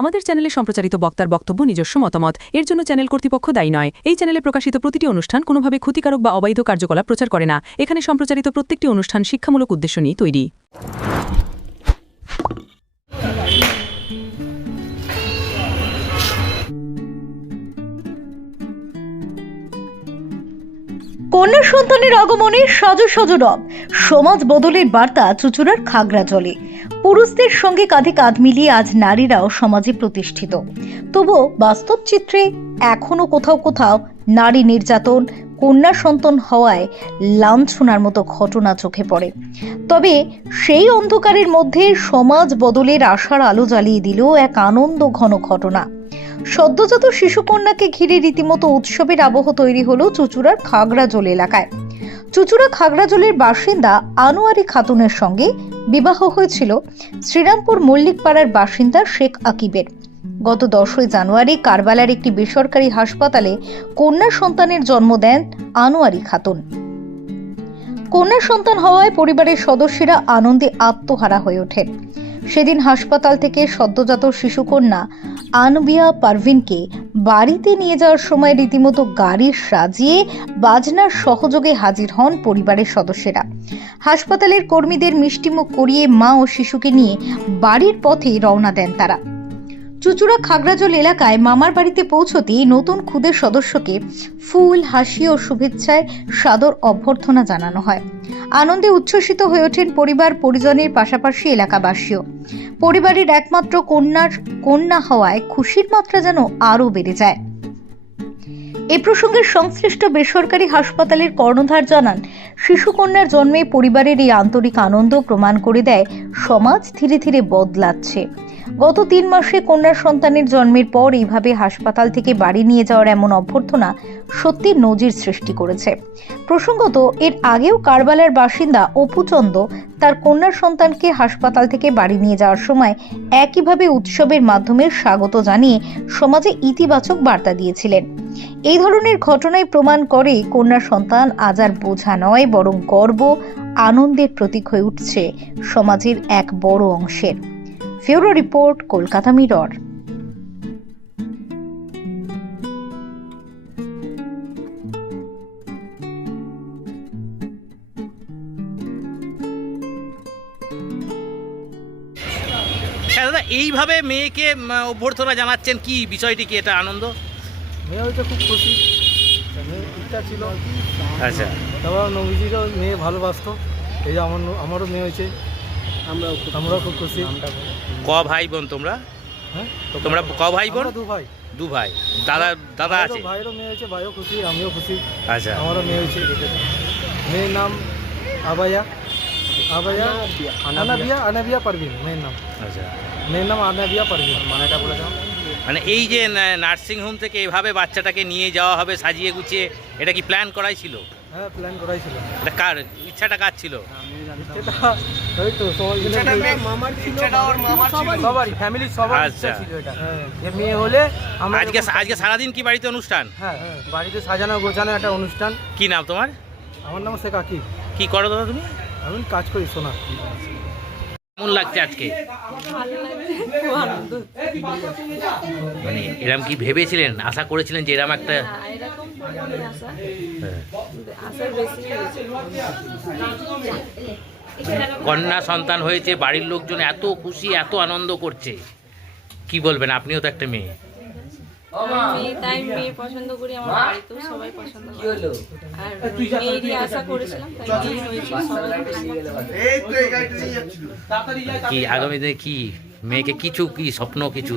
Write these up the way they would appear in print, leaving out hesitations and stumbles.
আমাদের চ্যানেলে সম্প্রচারিত বক্তার বক্তব্য নিজস্ব মতামত, এর জন্য চ্যানেল কর্তৃপক্ষ দায়ী নয়। এই চ্যানেলে প্রকাশিত প্রতিটি অনুষ্ঠান কোনোভাবে ক্ষতিকারক বা অবৈধ কার্যকলাপ প্রচার করে না। এখানে সম্প্রচারিত প্রত্যেকটি অনুষ্ঠান শিক্ষামূলক উদ্দেশ্য নিয়ে তৈরি। কন্যা সন্তানের আগমনে সাজো সাজো রব, সমাজ বদলের বার্তা চুচুড়ার খাগড়াজলে। পুরুষদের সঙ্গে কাঁধে কাঁধ মিলিয়ে আজ নারীরাও সমাজে প্রতিষ্ঠিত। তবুও বাস্তব চিত্রে এখনো কোথাও কোথাও নারী নির্যাতন, কন্যা সন্তান হওয়ায় লাঞ্ছনার মতো ঘটনা চোখে পড়ে। তবে সেই অন্ধকারের মধ্যে সমাজ বদলের আশার আলো জ্বালিয়ে দিল এক আনন্দ ঘন ঘটনা। সদ্যজাত শিশুকন্যাকে ঘিরে রীতিমতো উৎসবের আবহ তৈরি হলো চুচুড়ার খাগড়াজল এলাকায়। চুচুড়া খাগড়াজলের বাসিন্দা আনোয়ারি খাতুনের সঙ্গে বিবাহ হয়েছিল শ্রীরামপুর মল্লিকপাড়ার বাসিন্দা শেখ আকিবের। গত 10ই জানুয়ারি কারবালার একটি বেসরকারি হাসপাতালে কন্যা সন্তানের জন্ম দেন আনোয়ারি খাতুন। কন্যা সন্তান হওয়ায় পরিবারের সদস্যরা আনন্দে আত্মহারা হয়ে ওঠেন। সেদিন হাসপাতাল থেকে সদ্যজাত শিশুকন্যা আনবিয়া পারভিনকে বাড়িতে নিয়ে যাওয়ার সময় রীতিমতো গাড়ি সাজিয়ে বাজনার সহযোগে হাজির হন পরিবারের সদস্যরা। হাসপাতালের কর্মীদের মিষ্টিমুখ করিয়ে মা ও শিশুকে নিয়ে বাড়ির পথে রওনা দেন তারা। চুচুড়া খাগড়াজল এলাকায় মামার বাড়িতে পৌঁছতেই নতুন খুদের সদস্যকে ফুল, হাসি ও শুভেচ্ছায় সাদর অভ্যর্থনা জানানো হয়। আনন্দে উচ্ছ্বসিত হয়ে ওঠেন পরিবার পরিজনের পাশাপাশি এলাকাবাসীও। পরিবারের একমাত্র কন্যা হওয়ায় খুশির মাত্রা যেন আরও বেড়ে যায়। এ প্রসঙ্গে সংশ্লিষ্ট বেসরকারি হাসপাতালের কর্ণধার জানান, শিশুকন্যার জন্মে পরিবারের এই আন্তরিক আনন্দ প্রমাণ করে দেয় সমাজ ধীরে ধীরে বদলাচ্ছে। গত 3 মাসে কন্যা সন্তানের জন্মের পর এইভাবে হাসপাতাল থেকে বাড়ি নিয়ে যাওয়ার এমন অভ্যর্থনা সত্যি নজির সৃষ্টি করেছে। প্রসঙ্গত, এর আগেও কারবালার বাসিন্দা অপুচন্দ তার কন্যা সন্তানকে হাসপাতাল থেকে বাড়ি নিয়ে যাওয়ার সময় একইভাবে উৎসবের মাধ্যমে স্বাগত জানিয়ে সমাজে ইতিবাচক বার্তা দিয়েছিলেন। এই ধরনের ঘটনায় প্রমাণ করে কন্যা সন্তান আজ আর বোঝা নয়, বরং গর্ব, আনন্দের প্রতীক হয়ে উঠছে সমাজের এক বড় অংশের। ফিউরো রিপোর্ট, কলকাতা মিরর। হ্যাঁ দাদা, এইভাবে মেয়েকে অভ্যর্থনা জানাচ্ছেন, কি বিষয়টি কি? এটা আনন্দ? মেয়ে হয়তো খুব খুশি, মেয়ে ইচ্ছা ছিল। আচ্ছা, তারপর নবীজিরও মেয়ে ভালোবাসতো, এই যে আমারও মেয়ে হয়েছে, আমরাও খুব খুশি। ক ভাই বোন তোমরা? হ্যাঁ, তোমরা ক ভাই বোন? দু ভাই। দাদা আছে? ভাইয়েরও মেয়ে হয়েছে, ভাইও খুশি, আমিও খুশি। আচ্ছা, আমারও মেয়ে হয়েছে। মেয়ের নাম আনাবিয়া পারভিন। মেয়ের নাম আনাবিয়া পারভিন। মানেটা বলে দাও। মানে এই যে নার্সিং হোম থেকে এভাবে বাচ্চাটাকে নিয়ে যাওয়া হবে সাজিয়ে গুছিয়ে, এটা কি প্ল্যান করাই ছিল? হ্যাঁ, প্ল্যান করাই ছিল। এটা কার ইচ্ছাটা, কার ছিল? মেয়ে হলে আজকে সারাদিন কি বাড়িতে অনুষ্ঠান? হ্যাঁ, বাড়িতে সাজানো গোছানো একটা অনুষ্ঠান। কি নাম তোমার? আমার নাম শেখ আকিব। কি করো দাদা তুমি? আমি কাজ করি সোনা। কেমন লাগছে আজকে? মানে এরকম কি ভেবেছিলেন, আশা করেছিলেন যে এরকম একটা কন্যা সন্তান হয়েছে, বাড়ির লোকজন এত খুশি, এত আনন্দ করছে, কি বলবেন? আপনিও তো একটা মেয়ে। তাই মেয়ে পছন্দ করি, আমার বাড়িতেও সবাই পছন্দ করে। আর মেয়েরই আশা করেছিলাম, তাই মেয়ে হয়েছে, সবাই খুশি। কি আগামী দিনে কি মেয়েকে কিছু কি স্বপ্ন কিছু?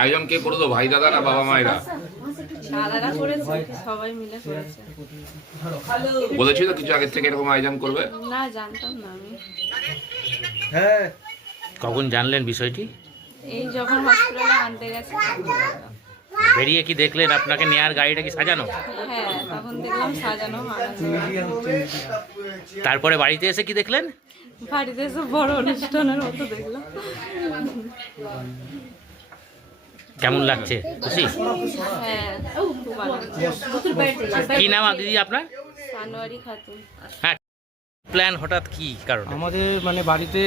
আয়োজন কে করে? তো ভাই দাদা না বাবা মায়েরা? দাদারা করেছে, সবাই মিলে করেছে। বলেছিল কিছু আগে থেকে এরকম আয়োজন করবে? না, জানতাম না আমি। হ্যাঁ, কখন জানলেন বিষয়টি? এই যখন হসপিটালে আনতে গেছে বেরিয়ে কি দেখলেন আপনাকে নেয়ার গাড়িটা কি সাজানো? হ্যাঁ, তখন দেখলাম সাজানো। তারপরে বাড়িতে এসে কি দেখলেন? বাড়িতে এসে বড় অনুষ্ঠানের মতো দেখলাম। কেমন লাগছে? খুশি? হ্যাঁ, খুব ভালো। কি নাম দিদি আপনার? আনোয়ারি খাতুন। হ্যাঁ, প্ল্যান হঠাৎ কি কারণ? আমাদের মানে বাড়িতে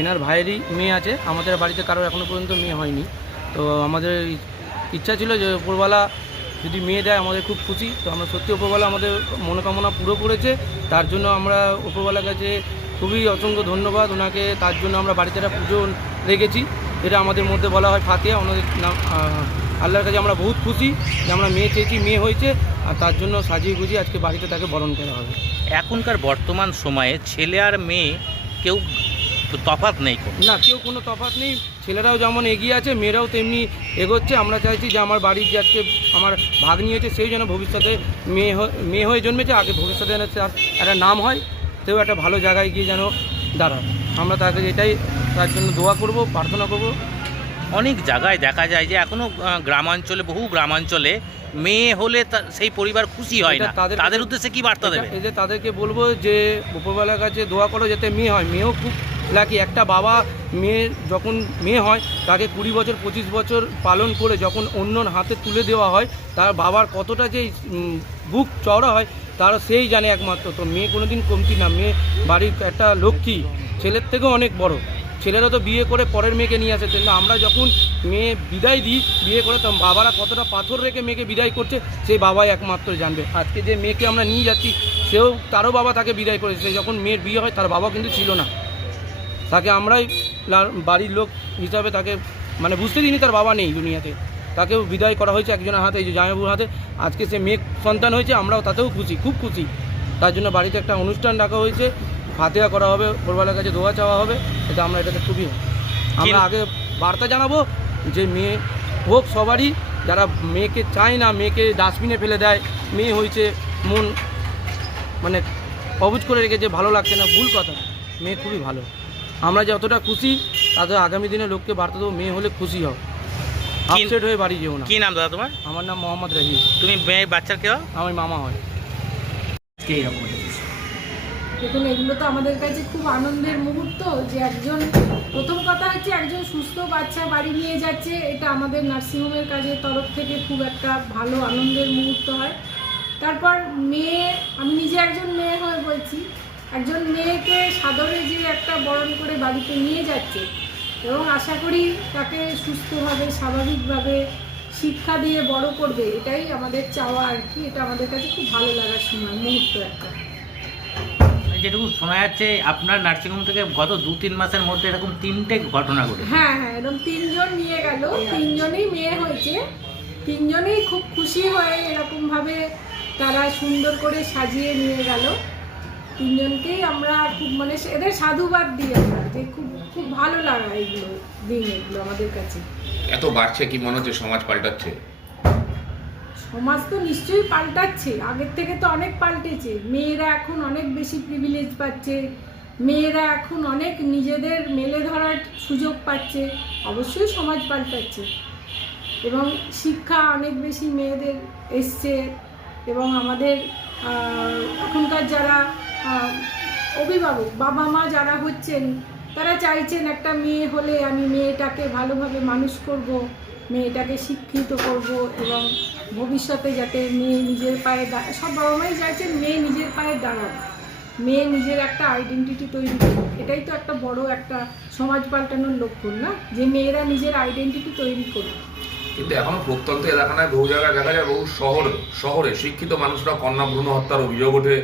এনার ভাইয়েরই মেয়ে আছে, আমাদের বাড়িতে কারোর এখনও পর্যন্ত মেয়ে হয়নি। তো আমাদের ইচ্ছা ছিল যে উপরওয়ালা যদি মেয়ে দেয় আমাদের খুব খুশি। তো আমরা সত্যি উপরওয়ালা আমাদের মনোকামনা পুরো করেছে, তার জন্য আমরা উপরওয়ালার কাছে খুবই অসংখ্য ধন্যবাদ ওনাকে। তার জন্য আমরা বাড়িতে একটা পুজো রেখেছি, যেটা আমাদের মধ্যে বলা হয় ফাতিহা। ওনাদের নাম আল্লাহর কাছে আমরা বহুত খুশি যে আমরা মেয়ে চেয়েছি, মেয়ে হয়েছে, আর তার জন্য সাজিয়ে গুজিয়ে আজকে বাড়িতে তাকে বরণ করা হবে। এখনকার বর্তমান সময়ে ছেলে আর মেয়ে কেউ তফাৎ নেই কোনো। না, কেউ কোনো তফাৎ নেই, ছেলেরাও যেমন এগিয়ে আছে মেয়েরাও তেমনি এগোচ্ছে। আমরা চাইছি যে আমার বাড়ির যে আজকে আমার ভাগ্নি হয়েছে সেই যেন ভবিষ্যতে মেয়ে হয়ে জন্মেছে, আগে ভবিষ্যতে যেন তার একটা নাম হয়, সেও একটা ভালো জায়গায় গিয়ে যেন দাঁড়ায়। আমরা তাকে এটাই তার জন্য দোয়া করব, প্রার্থনা করব। অনেক জায়গায় দেখা যায় যে এখনো গ্রামাঞ্চলে, বহু গ্রামাঞ্চলে মেয়ে হলে সেই পরিবার খুশি হয় না। এটা তাদের উদ্দেশ্যে কি বার্তা দেবে? এই যে তাদেরকে বলবো যে উপরওয়ালার কাছে দোয়া করো যাতে মেয়ে হয়। মেয়েও খুব লাকি, একটা বাবা মেয়ের যখন মেয়ে হয় তাকে 20 বছর 25 বছর পালন করে যখন অন্যর হাতে তুলে দেওয়া হয়, তার বাবার কতটা যে বুক চওড়া হয় তার সেই জানে একমাত্র। তো মেয়ে কোনোদিন কমতি না, মেয়ে বাড়ির একটা লক্ষ্মী, ছেলের থেকেও অনেক বড়। ছেলেরা তো বিয়ে করে পরের মেয়েকে নিয়ে আসে, কিন্তু আমরা যখন মেয়ে বিদায় দিই বিয়ে করে, তখন বাবারা কতটা পাথর রেখে মেয়েকে বিদায় করছে সেই বাবাই একমাত্র জানবে। আজকে যে মেয়েকে আমরা নিয়ে যাচ্ছি সেও, তারও বাবা তাকে বিদায় করেছে। সে যখন মেয়ের বিয়ে হয় তার বাবা কিন্তু ছিল না, তাকে আমরাই বাড়ির লোক হিসাবে তাকে মানে বুঝতে দিইনি তার বাবা নেই দুনিয়াতে, তাকেও বিদায় করা হয়েছে একজনের হাতে, এই যে জামাইবাবুর হাতে। আজকে সে মেয়ে সন্তান হয়েছে, আমরাও তাতেও খুশি, খুব খুশি। তার জন্য বাড়িতে একটা অনুষ্ঠান রাখা হয়েছে, ফাতিহা করা হবে, উপরওয়ালার কাছে দোয়া চাওয়া হবে। এটা আমরা এটাতে খুবই, আমরা আগে বার্তা জানাবো যে মেয়ে হোক সবারই, যারা মেয়েকে চায় না, মেয়েকে ডাস্টবিনে ফেলে দেয়, মেয়ে হয়েছে মন মানে অবুঝ করে রেখেছে, ভালো লাগছে না, ভুল কথা। মেয়ে খুবই ভালো, আমরা যতটা খুশি তাদের আগামী দিনে লোককে বার্তা দেবো মেয়ে হলে খুশি হও, আপসেট হয়ে বাড়ি যেও না। কি নাম দাদা তোমার? আমার নাম মোহাম্মদ রহিম। তুমি মেয়ে বাচ্চার কেউ? আমার মামা হয়। দেখুন, এগুলো তো আমাদের কাছে খুব আনন্দের মুহূর্ত যে একজন, প্রথম কথা হচ্ছে একজন সুস্থ বাচ্চা বাড়ি নিয়ে যাচ্ছে, এটা আমাদের নার্সিংহোমের কাজের তরফ থেকে খুব একটা ভালো আনন্দের মুহূর্ত হয়। তারপর মেয়ে, আমি নিজে একজন মেয়ে হয়ে বলছি, একজন মেয়েকে সাদরে যে একটা বরণ করে বাড়িতে নিয়ে যাচ্ছে এবং আশা করি তাকে সুস্থভাবে স্বাভাবিকভাবে শিক্ষা দিয়ে বড় করবে, এটাই আমাদের চাওয়া আর কি। এটা আমাদের কাছে খুব ভালো লাগার সময় মুহূর্ত একটা। যেটুকু শোনা যাচ্ছে আপনার নার্সিংহোম থেকে গত 2-3 মাসের মধ্যে এরকম 3টে ঘটনা ঘটেছে। হ্যাঁ, এরকম 3 জন নিয়ে গেল, 3 জনই মেয়ে হয়েছে, 3 জনই খুব খুশি হয়ে এরকমভাবে তারা সুন্দর করে সাজিয়ে নিয়ে গেল। 3 জনকেই আমরা খুব মানে এদের সাধুবাদ দিই আমরা, যে খুব খুব ভালো লাগা এগুলো দিন, এগুলো আমাদের কাছে। এত বাড়ছে কি মনে হচ্ছে সমাজ পাল্টাচ্ছে? সমাজ তো নিশ্চয়ই পাল্টাচ্ছে, আগের থেকে তো অনেক পাল্টেছে। মেয়েরা এখন অনেক বেশি প্রিভিলেজ পাচ্ছে, মেয়েরা এখন অনেক নিজেদের মেলে ধরার সুযোগ পাচ্ছে, অবশ্যই সমাজ পাল্টাচ্ছে। এবং শিক্ষা অনেক বেশি মেয়েদের এসছে, এবং আমাদের এখনকার যারা অভিভাবক বাবা মা যারা হচ্ছেন, তারা চাইছেন একটা মেয়ে হলে আমি মেয়েটাকে ভালোভাবে মানুষ করব, মেয়েটাকে শিক্ষিত করব, এবং ভবিষ্যতে যাতে মেয়ে নিজের পায়ে সব বাবা মাই চাইছেন মেয়ে নিজের পায়ে দাঁড়াবে, মেয়ে নিজের একটা আইডেন্টিটি তৈরি করবে। এটাই তো একটা বড় একটা সমাজ পাল্টানোর লক্ষণ না, যে মেয়েরা নিজের আইডেন্টিটি তৈরি করবে। কিন্তু এখনো প্রত্যন্ত এলাকায় বহু জায়গায় দেখা যায়, বহু শহরে শিক্ষিত মানুষরা কন্যা ভ্রূণ হত্যার অভিযোগ ওঠে,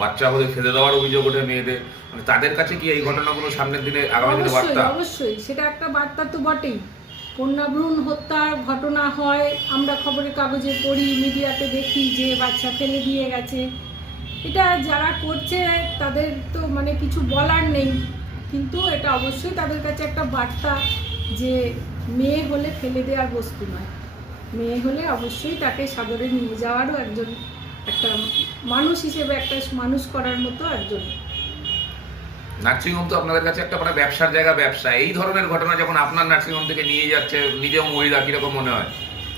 বাচ্চা হলে ফেলে দেওয়ার অভিযোগ ওঠে মেয়েদের। মানে তাদের কাছে কি এই ঘটনাগুলো সামনের দিনে, আগামী দিনে বার্তা? অবশ্যই সেটা একটা বার্তা তো বটেই। কন্যা ভ্রূণ হত্যার ঘটনা হয়, আমরা খবরের কাগজে পড়ি, মিডিয়াতে দেখি যে বাচ্চা ফেলে দিয়ে গেছে। এটা যারা করছে তাদের তো মানে কিছু বলার নেই, কিন্তু এটা অবশ্যই তাদের কাছে একটা বার্তা যে মেয়ে হলে ফেলে দেওয়ার বস্তু নয়, মেয়ে হলে অবশ্যই তাকে সাদরে নিয়ে যাওয়ারও একজন, একটা মানুষ হিসেবে একটা মানুষ করার মতো একজন। নার্সিংহোম তো আপনাদের কাছে একটা মানে ব্যবসার জায়গা, ব্যবসা। এই ধরনের ঘটনা যখন আপনার নার্সিংহোম থেকে নিয়ে যাচ্ছে নিজেও মহিলা, কিরকম মনে হয়?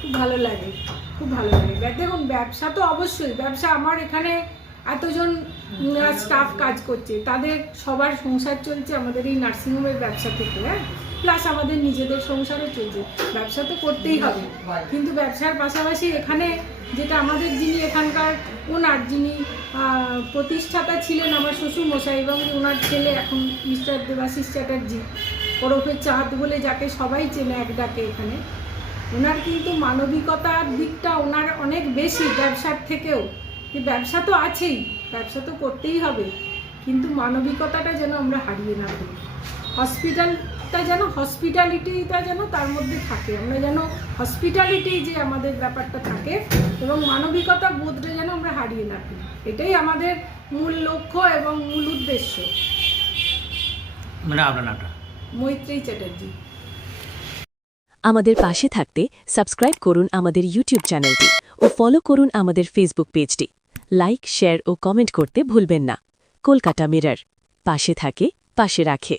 খুব ভালো লাগে, খুব ভালো লাগে। দেখুন, ব্যবসা তো অবশ্যই ব্যবসা। আমার এখানে এতজন স্টাফ কাজ করছে, তাদের সবার সংসার চলছে আমাদের এই নার্সিংহোমের ব্যবসা থেকে, হ্যাঁ, প্লাস আমাদের নিজেদের সংসারও চলছে। ব্যবসা তো করতেই হবে, কিন্তু ব্যবসার পাশাপাশি এখানে যেটা আমাদের যিনি এখানকার ওনার যিনি প্রতিষ্ঠাতা ছিলেন আমার শ্বশুরমশাই এবং ওনার ছেলে এখন মিস্টার দেবাশিস চ্যাটার্জি ওরফে চাঁদ বলে যাকে সবাই চেনে এক ডাকে এখানে, ওনার কিন্তু মানবিকতার দিকটা ওনার অনেক বেশি ব্যবসার থেকেও। যে ব্যবসা তো আছেই, ব্যবসা তো করতেই হবে, কিন্তু মানবিকতাটা যেন আমরা হারিয়ে না দিই। হসপিটালিটিটা যেন তার মধ্যে থাকে, আমরা যেন হসপিটালিটি যে আমাদের ব্যাপারটা থাকে এবং মানবিকতা বোধটা যেন আমরা হারিয়ে না দিই, এটাই আমাদের মূল লক্ষ্য এবং মূল উদ্দেশ্য। মানে আপনার নামটা? মৈত্রী চ্যাটার্জি। আমাদের পাশে থাকতে সাবস্ক্রাইব করুন আমাদের ইউটিউব চ্যানেলটি ও ফলো করুন আমাদের ফেসবুক পেজটি। লাইক, শেয়ার ও কমেন্ট করতে ভুলবেন না। কলকাতা মিরর, পাশে থাকে, পাশে রাখে।